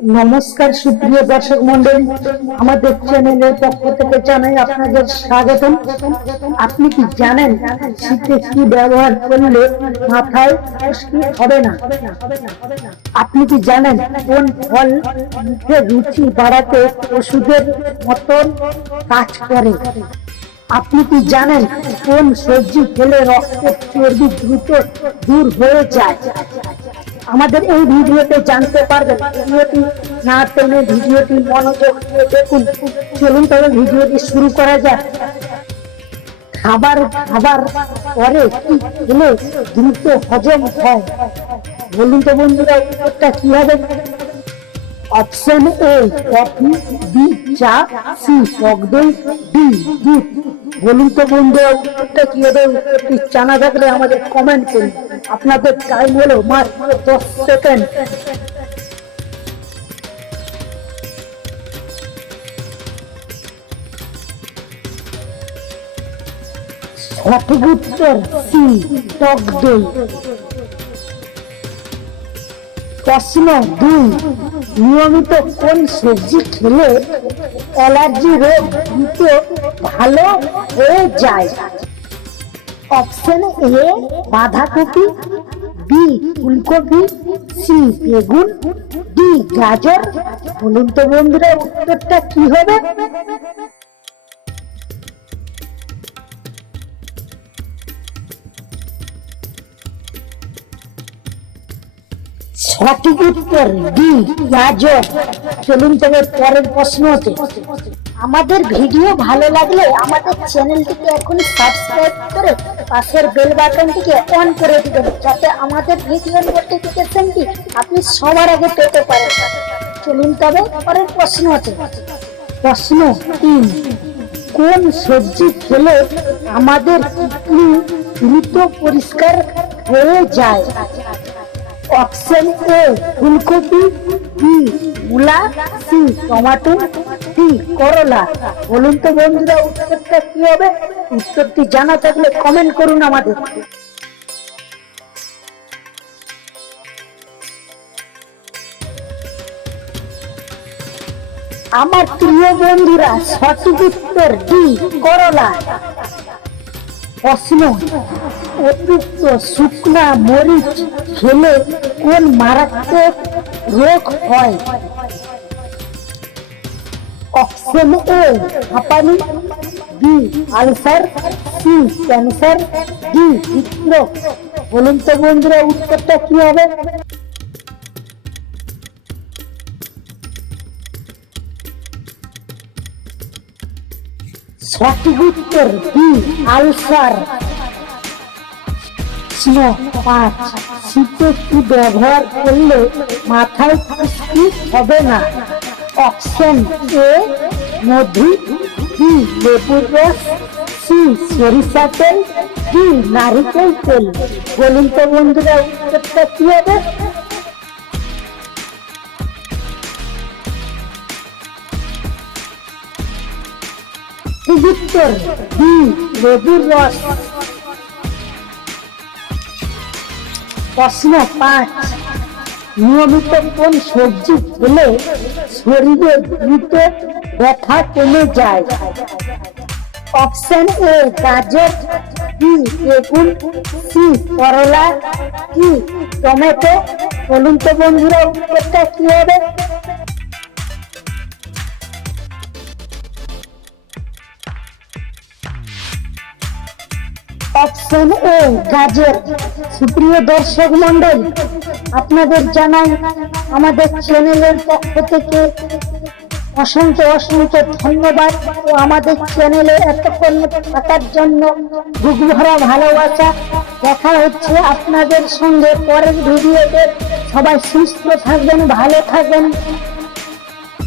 নমস্কার সুপ্রিয় দর্শক মন্ডলী, আমাদের চ্যানেলের পক্ষ থেকে জানাই আপনাদের স্বাগতম। আপনি কি জানেন শীতে কি ব্যবহার করলে মাথায় খুশকি হবে না? আপনি কি জানেন কোন ফল মুখে রুচি বাড়াতে ওষুধের মতন কাজ করে? আপনি কি জানেন কোন সবজি খেলে রক্তের চর্বি দ্রুত দূর হয়ে যায়? আমাদের এই ভিডিওতে জানতে পারবেন। ভিডিওটি না টেনে ভিডিওটি মনোযোগ দিয়ে দেখুন। চলুন তবে ভিডিওটি শুরু করা যাক। খাবার পরে কি খেলে দ্রুত হজম হয়? বলুন তো বন্ধুরা, উত্তরটা কি হবে? অপশন এ কফি, বি চা, সি টক দই, ডি দুধ। বলুন তো বন্ধুরা, উত্তরটা কি হবে? উত্তরটি জানা থাকলে আমাদের কমেন্ট করুন। আপনাদের টাইম হলো মাত্র 10 সেকেন্ড। সঠিক উত্তর সি টক দই। প্রশ্ন 2, নিয়মিত কোন সবজি খেলে অ্যালার্জি রোগ দ্রুত ভালো হয়ে যায়? অপশন এ বাঁধাকপি, বি ফুলকপি, সি বেগুন, ডি গাজর। বলুন তো বন্ধুরা, উত্তরটা কি হবে? সঠিক উত্তর ডি গাজর। চলুন তবে পরের প্রশ্নতে। আমাদের ভিডিও ভালো লাগলে আমাদের চ্যানেলটিকে এখনই সাবস্ক্রাইব করে পাশের বেল বাটনটিকে অন করে দিবেন, যাতে আমাদের ভিডিওর নোটিফিকেশনটি আপনি সবার আগে পেতে পারেন। চলুন তবে পরের প্রশ্নতে। প্রশ্ন 3, কোন সবজি খেলে আমাদের কিডনি দ্রুত পরিষ্কার হয়ে যায়? অপশন এ ফুলকপি, বি মূলা, সি টমেটো, ডি করলা। বলুন তো বন্ধুরা, উত্তরটা কি হবে? উত্তরটি জানা থাকলে কমেন্ট করুন আমাদের। আমার প্রিয় বন্ধুরা, সঠিক উত্তর ডি করলা। প্রশ্ন, অতিরিক্ত শুকনা মরিচ খেলে কোন মারাত্মক রোগ হয়? অপশন এ হাঁপানি, বি আলসার, সি ক্যান্সার, ডি হৃদরোগ। বলুন তো বন্ধুরা, উত্তরটা কি হবে? সঠিক উত্তর বি আলসার। 5, শীতে কি ব্যবহার করলে মাথায় খুশকি হবে না? অপশন এ মধু, বি লেবুর রস, সি সরিষা তেল, ডি নারিকেল তেল। বলুন তো বন্ধুরা, উত্তরটা কি হবে? উত্তর বি লেবুর রস। প্রশ্ন 5, নিয়মিত কোন সবজি খেলে শরীরে দ্রুত ব্যথা কমে যায়? অপশন এ গাজর, বি বেগুন, সি করলা, ডি টমেটো। বলুন তো বন্ধুরা, উত্তরটা কি হবে? অপশন এ গাজর। সুপ্রিয় দর্শক মন্ডলী, আপনাদের জানাই আমাদের চ্যানেলের পক্ষ থেকে অসংখ্য ধন্যবাদ ও আমাদের চ্যানেলে এতক্ষণ থাকার জন্য বুক ভরা ভালোবাসা। দেখা হচ্ছে আপনাদের সঙ্গে পরের ভিডিওতে। সবাই সুস্থ থাকবেন, ভালো থাকবেন।